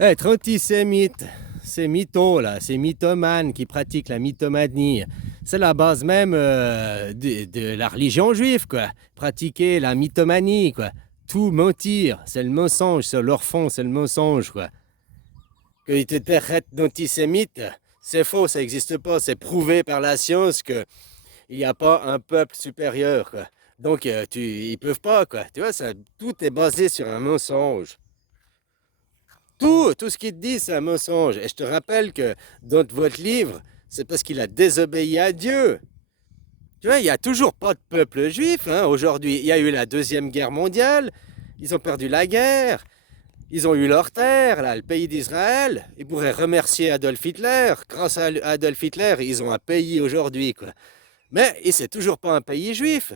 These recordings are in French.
Être antisémite, ces mythos là, ces mythomanes qui pratiquent la mythomanie, c'est la base même de la religion juive, quoi. Pratiquer la mythomanie, quoi. Tout mentir, c'est le mensonge, sur leur fond, c'est le mensonge, quoi. Qu'ils te traitent d'antisémite, c'est faux, ça n'existe pas. C'est prouvé par la science qu'il n'y a pas un peuple supérieur, quoi. Donc, ils peuvent pas, quoi. Tu vois, tout est basé sur un mensonge. Tout ce qu'il te dit, c'est un mensonge. Et je te rappelle que dans votre livre, c'est parce qu'il a désobéi à Dieu. Tu vois, il n'y a toujours pas de peuple juif, hein, aujourd'hui. Il y a eu la Deuxième Guerre mondiale, ils ont perdu la guerre, ils ont eu leur terre, là, le pays d'Israël. Ils pourraient remercier Adolf Hitler. Grâce à Adolf Hitler, ils ont un pays aujourd'hui, quoi. Mais c'est toujours pas un pays juif.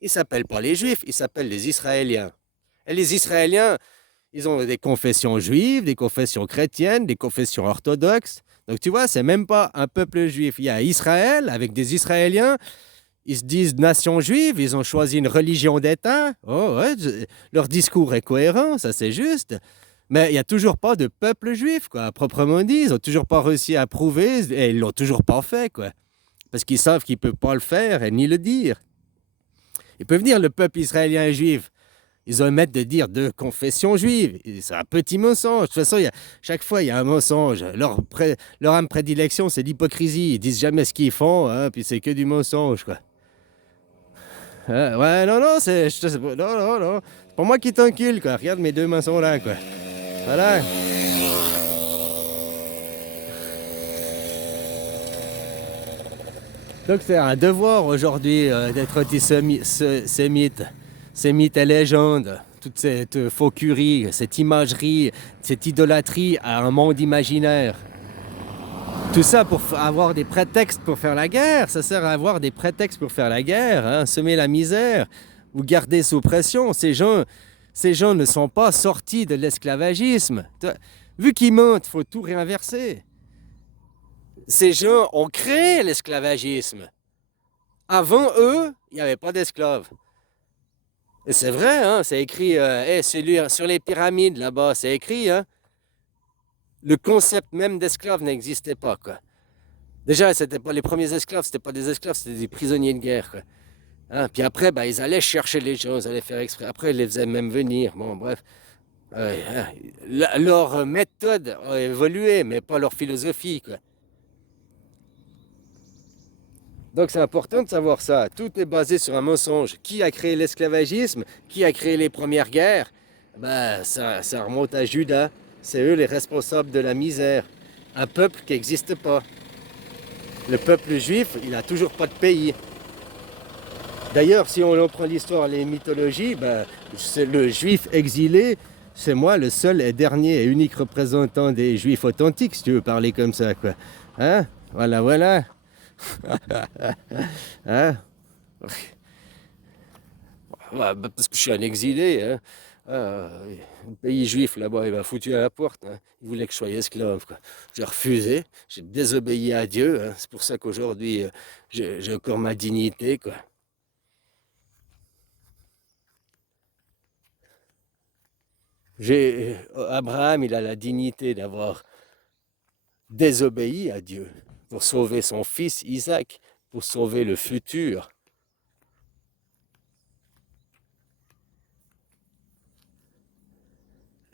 Ils ne s'appellent pas les juifs, ils s'appellent les Israéliens. Et les Israéliens, ils ont des confessions juives, des confessions chrétiennes, des confessions orthodoxes. Donc tu vois, c'est même pas un peuple juif. Il y a Israël avec des Israéliens. Ils se disent nation juive, ils ont choisi une religion d'État. Oh ouais, leur discours est cohérent, ça c'est juste. Mais il n'y a toujours pas de peuple juif, quoi, à proprement dit. Ils n'ont toujours pas réussi à prouver et ils l'ont toujours pas fait, quoi. Parce qu'ils savent qu'ils ne peuvent pas le faire et ni le dire. Ils peuvent dire le peuple israélien est juif. Ils omettent de dire de confession juive. C'est un petit mensonge. De toute façon, chaque fois, il y a un mensonge. Leur âme prédilection, c'est l'hypocrisie. Ils disent jamais ce qu'ils font, hein, puis c'est que du mensonge, quoi. Ouais, non, non, non, non, non. C'est pas moi qui t'encule, quoi. Regarde mes deux mains sont là, quoi. Voilà. Donc c'est un devoir aujourd'hui d'être antisémite. Ces mythes et légendes, toute cette fauquerie, cette imagerie, cette idolâtrie à un monde imaginaire. Tout ça pour avoir des prétextes pour faire la guerre. Ça sert à avoir des prétextes pour faire la guerre, hein, semer la misère ou garder sous pression. Ces gens ne sont pas sortis de l'esclavagisme. Vu qu'ils mentent, il faut tout réinverser. Ces gens ont créé l'esclavagisme. Avant eux, il n'y avait pas d'esclaves. Et c'est vrai, hein, c'est écrit sur les pyramides là-bas, c'est écrit. Hein, le concept même d'esclave n'existait pas, quoi. Déjà, c'était pas les premiers esclaves, c'était pas des esclaves, c'était des prisonniers de guerre, quoi. Hein, puis après, bah, ils allaient chercher les gens, ils allaient faire exprès. Après, ils les faisaient même venir. Bon, bref. Hein, leur méthode a évolué, mais pas leur philosophie, quoi. Donc c'est important de savoir ça. Tout est basé sur un mensonge. Qui a créé l'esclavagisme? Qui a créé les premières guerres? Ben, ça remonte à Judas. C'est eux les responsables de la misère. Un peuple qui n'existe pas. Le peuple juif, il n'a toujours pas de pays. D'ailleurs, si on en prend l'histoire, les mythologies, ben, c'est le juif exilé. C'est moi le seul et dernier et unique représentant des juifs authentiques, si tu veux parler comme ça, quoi. Hein? Voilà, voilà. Hein? Ouais, bah, parce que je suis un exilé. Hein. Le pays juif là-bas, il m'a foutu à la porte. Hein. Il voulait que je sois esclave, quoi. J'ai refusé, j'ai désobéi à Dieu. Hein. C'est pour ça qu'aujourd'hui, j'ai encore ma dignité, quoi. Abraham, il a la dignité d'avoir désobéi à Dieu pour sauver son fils Isaac, pour sauver le futur.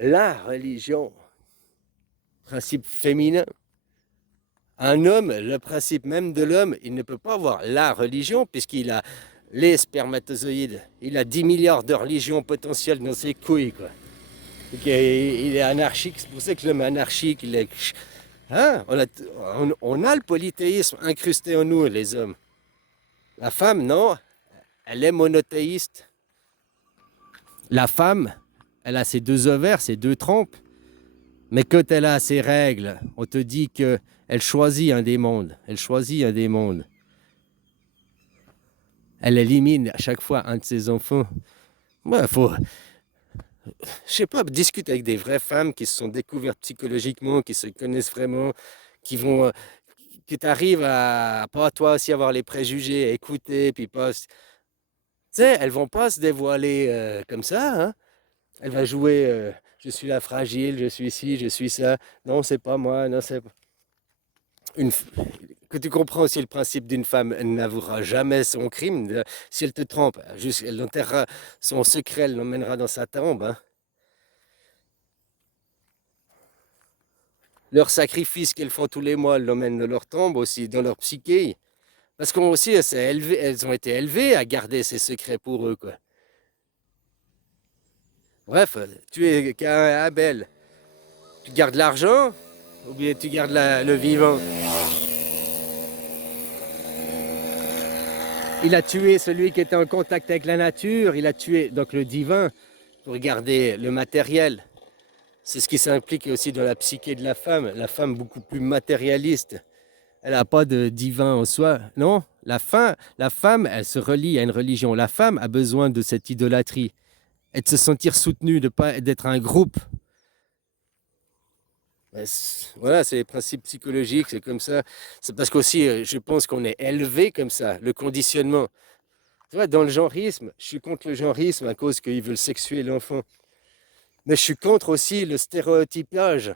La religion, principe féminin. Un homme, le principe même de l'homme, il ne peut pas avoir la religion puisqu'il a les spermatozoïdes. Il a 10 milliards de religions potentielles dans ses couilles, quoi. Il est anarchique, c'est pour ça que l'homme est anarchique. Hein? On a le polythéisme incrusté en nous, les hommes. La femme, non, elle est monothéiste. La femme, elle a ses deux ovaires, ses deux trompes. Mais quand elle a ses règles, on te dit qu'elle choisit un des mondes. Elle choisit un des mondes. Elle élimine à chaque fois un de ses enfants. Ouais, je sais pas, discute avec des vraies femmes qui se sont découvertes psychologiquement, qui se connaissent vraiment, qui vont, que tu arrives à pas toi aussi avoir les préjugés, à écouter, puis pas, tu sais, elles vont pas se dévoiler comme ça. Hein. Elle va jouer, Je suis la fragile, je suis ci, je suis ça. Non, c'est pas moi, non, c'est pas. Une... Que tu comprends aussi le principe d'une femme, elle n'avouera jamais son crime. Si elle te trompe, juste, elle enterrera son secret, elle l'emmènera dans sa tombe, hein. Leur sacrifice qu'elles font tous les mois, elles l'emmènent dans leur tombe aussi, dans leur psyché. Parce qu'on aussi, elles ont été élevées à garder ces secrets pour eux, quoi. Bref, tu es qu'un Abel. Tu gardes l'argent ou bien tu gardes le vivant. Il a tué celui qui était en contact avec la nature, il a tué donc le divin pour garder le matériel. C'est ce qui s'implique aussi dans la psyché de la femme beaucoup plus matérialiste. Elle n'a pas de divin en soi, non. La femme, elle se relie à une religion. La femme a besoin de cette idolâtrie et de se sentir soutenue, d'être un groupe. Voilà, c'est les principes psychologiques, c'est comme ça. C'est parce qu'aussi, je pense qu'on est élevé comme ça, le conditionnement. Tu vois, dans le genrisme, je suis contre le genrisme à cause qu'ils veulent sexuer l'enfant. Mais je suis contre aussi le stéréotypage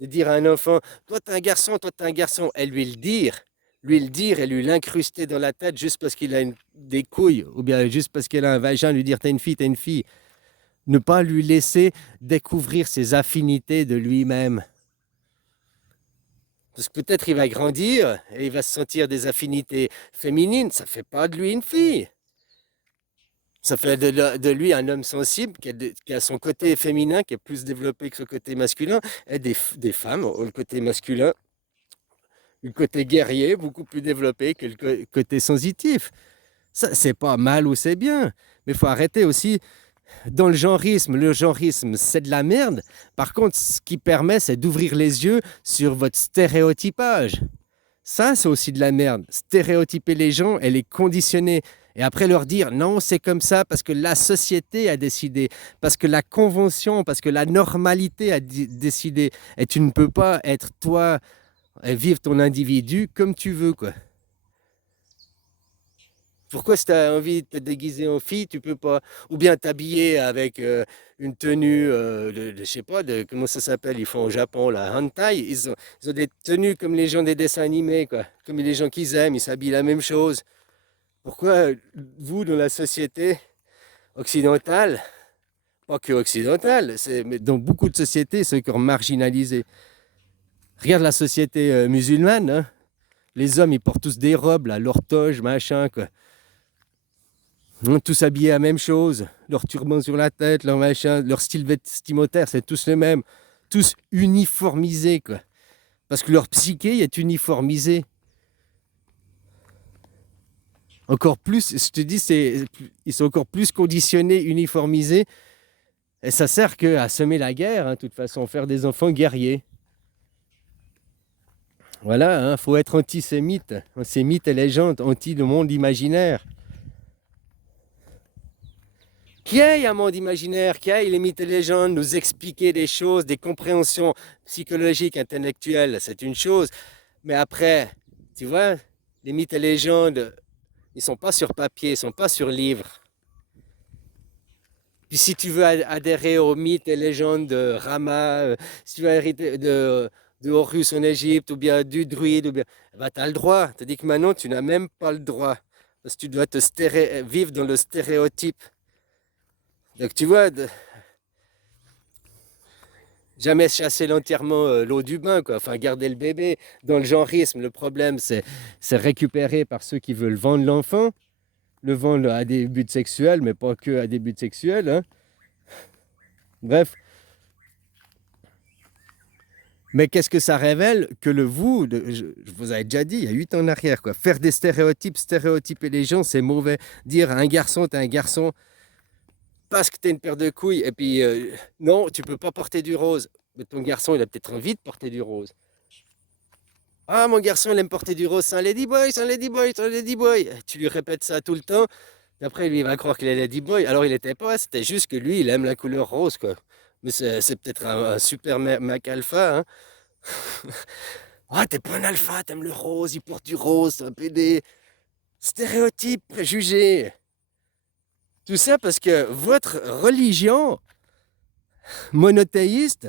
de dire à un enfant, toi t'es un garçon, toi t'es un garçon, et lui le dire et lui l'incruster dans la tête juste parce qu'il a des couilles, ou bien juste parce qu'il a un vagin, lui dire t'es une fille, t'es une fille. Ne pas lui laisser découvrir ses affinités de lui-même. Parce que peut-être il va grandir et il va se sentir des affinités féminines, ça ne fait pas de lui une fille. Ça fait de lui un homme sensible qui a son côté féminin qui est plus développé que son côté masculin, et des femmes ont le côté masculin, le côté guerrier beaucoup plus développé que le côté sensitif. Ça, c'est pas mal ou c'est bien, mais il faut arrêter aussi. Dans le genrisme, c'est de la merde. Par contre, ce qui permet, c'est d'ouvrir les yeux sur votre stéréotypage. Ça, c'est aussi de la merde. Stéréotyper les gens et les conditionner. Et après leur dire, non, c'est comme ça parce que la société a décidé, parce que la convention, parce que la normalité a décidé. Et tu ne peux pas être toi et vivre ton individu comme tu veux, quoi. Pourquoi si tu as envie de te déguiser en fille, tu peux pas? Ou bien t'habiller avec une tenue, je sais pas, comment ça s'appelle, ils font au Japon, la hentai, ils ont des tenues comme les gens des dessins animés, quoi. Comme les gens qu'ils aiment, ils s'habillent la même chose. Pourquoi vous, dans la société occidentale, pas que occidentale, mais dans beaucoup de sociétés, c'est encore marginalisé. Regarde la société musulmane, hein. Les hommes, ils portent tous des robes, là, leur toge, machin, quoi. Tous habillés à la même chose, leur turban sur la tête, leur machin, leur style vestimentaire, c'est tous le même. Tous uniformisés, quoi. Parce que leur psyché est uniformisée. Encore plus, je te dis, ils sont encore plus conditionnés, uniformisés. Et ça sert qu'à semer la guerre, hein, de toute façon, faire des enfants guerriers. Voilà, il faut être antisémite. Antisémite et légende, anti le monde imaginaire. Qui ait un monde imaginaire, qui ait les mythes et légendes, nous expliquer des choses, des compréhensions psychologiques, intellectuelles, c'est une chose. Mais après, tu vois, les mythes et légendes, ils ne sont pas sur papier, ils ne sont pas sur livre. Puis si tu veux adhérer aux mythes et légendes de Rama, si tu veux adhérer de Horus en Égypte, ou bien du druide, ou bien, bah, tu as le droit. Tandis que maintenant, tu n'as même pas le droit. Parce que tu dois vivre dans le stéréotype. Donc tu vois, jamais chasser l'entièrement l'eau du bain, quoi. Enfin, garder le bébé. Dans le genrisme, le problème, c'est récupéré par ceux qui veulent vendre l'enfant, le vendre à des buts sexuels, mais pas que à des buts sexuels, hein. Bref. Mais qu'est-ce que ça révèle? Que je vous avais déjà dit, il y a 8 ans en arrière, quoi. Faire des stéréotypes, stéréotyper les gens, c'est mauvais. Dire à un garçon, t'es un garçon, parce que tu as une paire de couilles, et puis non, tu peux pas porter du rose. Mais ton garçon, il a peut-être envie de porter du rose. Ah, mon garçon, il aime porter du rose, c'est un ladyboy, c'est un ladyboy, c'est un ladyboy. Tu lui répètes ça tout le temps, et après, lui, il va croire qu'il est ladyboy. Alors, il n'était pas, c'était juste que lui, il aime la couleur rose, quoi. Mais c'est peut-être un super mec alpha, hein. Ah, t'es pas un alpha, t'aimes le rose, il porte du rose, c'est un PD. Stéréotypes, préjugés. Tout ça parce que votre religion monothéiste,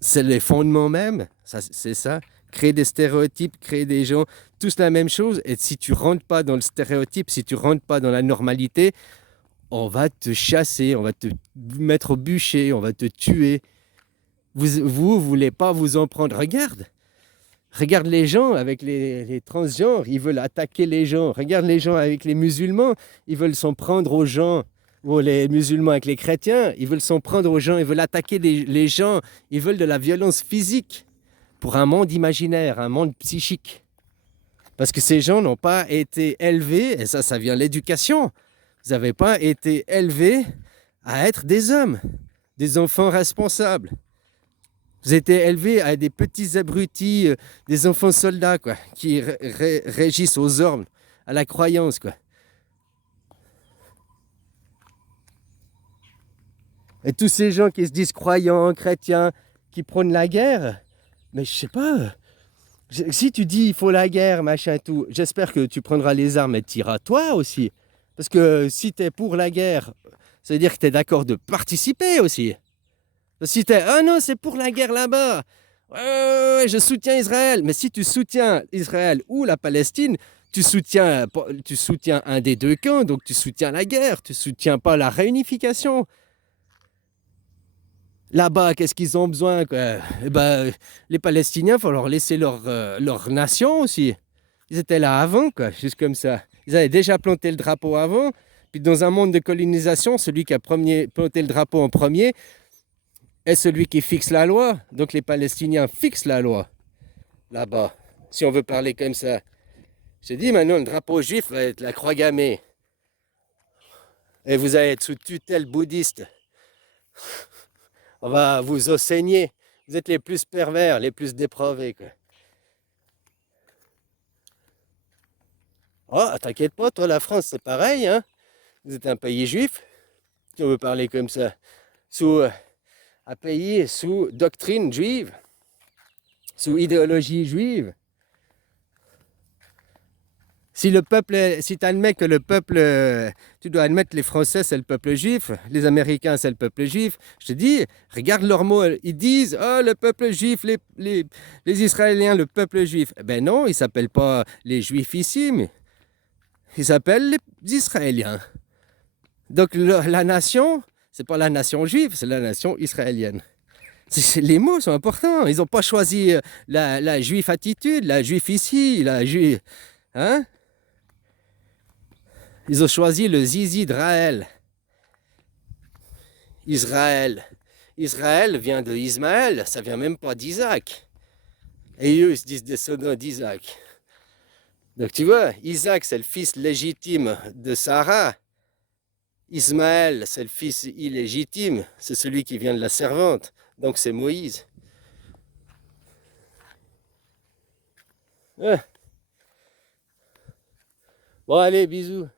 c'est les fondements même, c'est ça. Créer des stéréotypes, créer des gens, tous la même chose. Et si tu rentres pas dans le stéréotype, si tu rentres pas dans la normalité, on va te chasser, on va te mettre au bûcher, on va te tuer. Vous voulez pas vous en prendre. Regarde les gens avec les transgenres, ils veulent attaquer les gens. Regarde les gens avec les musulmans, ils veulent s'en prendre aux gens. Ou les musulmans avec les chrétiens, ils veulent s'en prendre aux gens, ils veulent attaquer les gens, ils veulent de la violence physique pour un monde imaginaire, un monde psychique. Parce que ces gens n'ont pas été élevés, et ça vient de l'éducation, vous n'avez pas été élevés à être des hommes, des enfants responsables. Vous avez été élevés à des petits abrutis, des enfants soldats, quoi, qui régissent aux ordres, à la croyance, quoi. Et tous ces gens qui se disent croyants, chrétiens, qui prônent la guerre, mais je sais pas, si tu dis il faut la guerre, machin tout, j'espère que tu prendras les armes et t'iras toi aussi. Parce que si tu es pour la guerre, ça veut dire que tu es d'accord de participer aussi. Si tu es, ah non, c'est pour la guerre là-bas, ouais, je soutiens Israël. Mais si tu soutiens Israël ou la Palestine, tu soutiens un des deux camps, donc tu soutiens la guerre, tu soutiens pas la réunification. Là-bas, qu'est-ce qu'ils ont besoin, quoi? Eh ben, les Palestiniens, il faut leur laisser leur nation aussi. Ils étaient là avant, quoi, juste comme ça. Ils avaient déjà planté le drapeau avant. Puis dans un monde de colonisation, celui qui a planté le drapeau en premier est celui qui fixe la loi. Donc les Palestiniens fixent la loi là-bas, si on veut parler comme ça. J'ai dit maintenant, le drapeau juif va être la croix gammée. Et vous allez être sous tutelle bouddhiste. On va vous enseigner. Vous êtes les plus pervers, les plus dépravés, quoi. Oh, t'inquiète pas, toi, la France, c'est pareil, hein. Vous êtes un pays juif, si on veut parler comme ça. Sous un pays sous doctrine juive, sous idéologie juive. Si tu admets que le peuple, tu dois admettre que les Français c'est le peuple juif, les Américains c'est le peuple juif, je te dis, regarde leurs mots, ils disent, oh le peuple juif, les Israéliens, le peuple juif. Ben non, ils ne s'appellent pas les juifs ici, mais ils s'appellent les Israéliens. Donc la nation, c'est pas la nation juive, c'est la nation israélienne. Les mots sont importants, ils n'ont pas choisi la juive attitude, la juive ici, la juive... Hein? Ils ont choisi le zizi d'Raël. Israël. Israël vient de Ismaël, ça vient même pas d'Isaac. Et eux, ils se disent descendants d'Isaac. Donc tu vois, Isaac, c'est le fils légitime de Sarah. Ismaël, c'est le fils illégitime, c'est celui qui vient de la servante. Donc c'est Moïse. Ouais. Bon, allez, bisous.